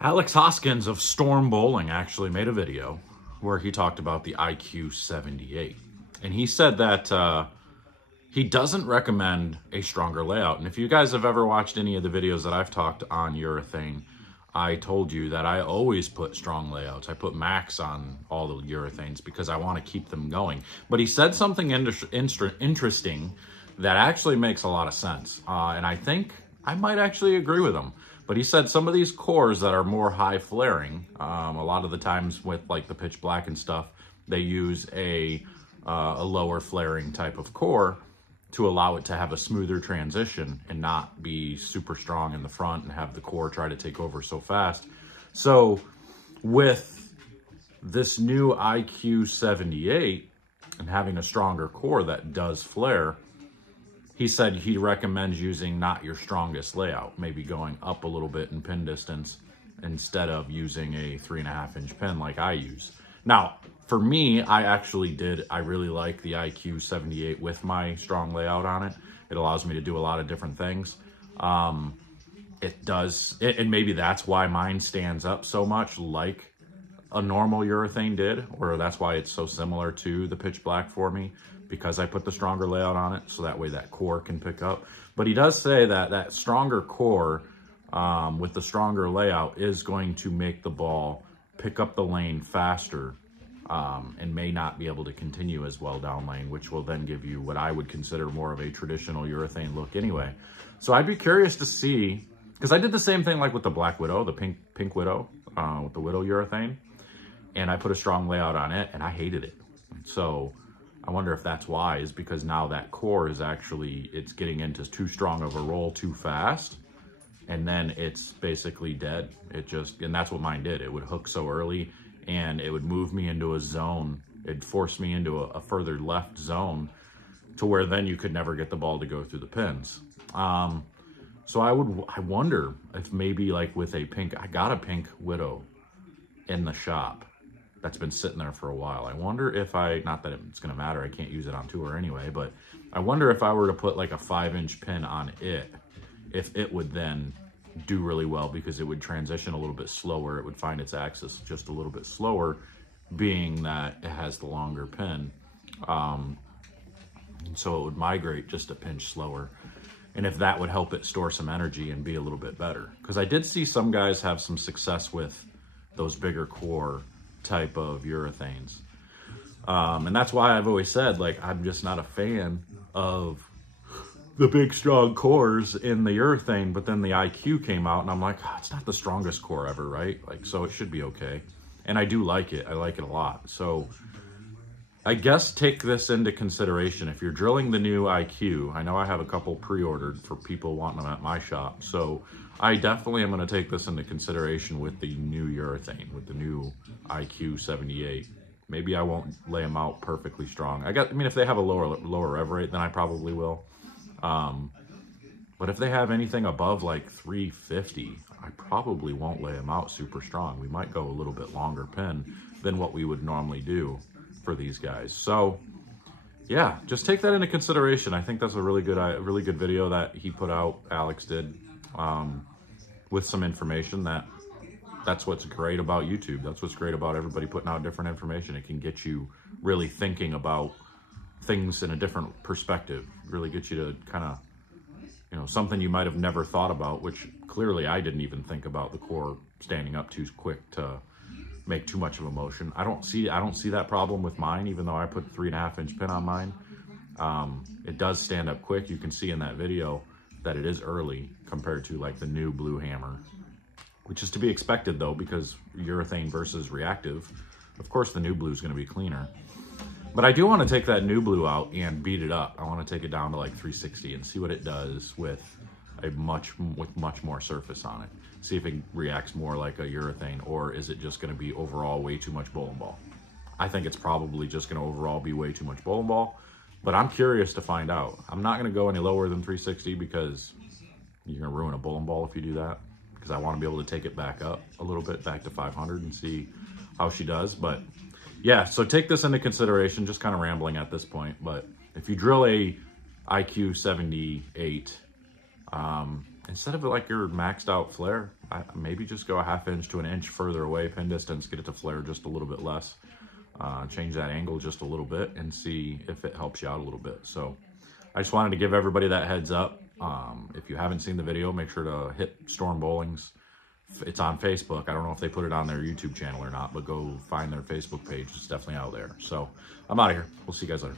Alex Hoskins of Storm Bowling actually made a video where he talked about the IQ 78. And he said that he doesn't recommend a stronger layout. And if you guys have ever watched any of the videos that I've talked on urethane, I told you that I always put strong layouts. I put max on all the urethanes because I want to keep them going. But he said something interesting that actually makes a lot of sense. And I think I might actually agree with him. But he said some of these cores that are more high flaring, a lot of the times with like the pitch black and stuff, they use a lower flaring type of core to allow it to have a smoother transition and not be super strong in the front and have the core try to take over so fast. So with this new IQ 78 and having a stronger core that does flare, he said he recommends using not your strongest layout, maybe going up a little bit in pin distance instead of using a 3.5-inch pin like I use. Now, for me, I really like the IQ 78 with my strong layout on it. It allows me to do a lot of different things. And maybe that's why mine stands up so much like a normal urethane did, or that's why it's so similar to the pitch black for me, because I put the stronger layout on it, so that way that core can pick up. But he does say that that stronger core with the stronger layout is going to make the ball pick up the lane faster and may not be able to continue as well down lane, which will then give you what I would consider more of a traditional urethane look anyway. So I'd be curious to see, because I did the same thing like with the Black Widow, the pink Widow, with the Widow urethane, and I put a strong layout on it and I hated it. So I wonder if that's why, is because now that core is actually, it's getting into too strong of a roll too fast, and then it's basically dead. And that's what mine did. It would hook so early and it would move me into a zone. It'd force me into a further left zone to where then you could never get the ball to go through the pins. So I wonder if maybe like with a pink, I got a pink Widow in the shop that's been sitting there for a while. I wonder if not that it's gonna matter, I can't use it on tour anyway, but I wonder if I were to put like a 5-inch pin on it, if it would then do really well, because it would transition a little bit slower. It would find its axis just a little bit slower, being that it has the longer pin. So it would migrate just a pinch slower. And if that would help it store some energy and be a little bit better. Because I did see some guys have some success with those bigger core type of urethanes. And that's why I've always said, like, I'm just not a fan of the big strong cores in the urethane, but then the IQ came out and I'm like, oh, it's not the strongest core ever, right? Like, so it should be okay. And I do like it. I like it a lot. So I guess take this into consideration. If you're drilling the new IQ, I know I have a couple pre-ordered for people wanting them at my shop. So I definitely am going to take this into consideration with the new urethane, with the new IQ 78. Maybe I won't lay them out perfectly strong. I mean, if they have a lower rev rate, then I probably will. But if they have anything above like 350, I probably won't lay them out super strong. We might go a little bit longer pin than what we would normally do for these guys. So yeah, just take that into consideration. I think that's a really good video that he put out, Alex did, with some information. That's what's great about YouTube. That's what's great about everybody putting out different information. It can get you really thinking about things in a different perspective, really get you to kind of, something you might have never thought about, which clearly I didn't even think about the core standing up too quick to make too much of a motion. I don't see that problem with mine, even though I put 3.5-inch pin on mine. It does stand up quick. You can see in that video that it is early compared to like the new blue hammer, which is to be expected though, because urethane versus reactive, of course the new blue is going to be cleaner. But I do want to take that new blue out and beat it up. I want to take it down to like 360 and see what it does with much more surface on it. See if it reacts more like a urethane, or is it just going to be overall way too much bowling ball? I think it's probably just going to overall be way too much bowling ball, but I'm curious to find out. I'm not going to go any lower than 360 because you're going to ruin a bowling ball if you do that, because I want to be able to take it back up a little bit, back to 500, and see how she does. But yeah, so take this into consideration, just kind of rambling at this point. But if you drill a IQ 78, instead of like your maxed out flare, maybe just go a 1/2 inch to an inch further away pin distance, get it to flare just a little bit less. Change that angle just a little bit and see if it helps you out a little bit. So I just wanted to give everybody that heads up. If you haven't seen the video, make sure to hit Storm Bowling's. It's on Facebook. I don't know if they put it on their YouTube channel or not, but go find their Facebook page. It's definitely out there. So I'm out of here. We'll see you guys later.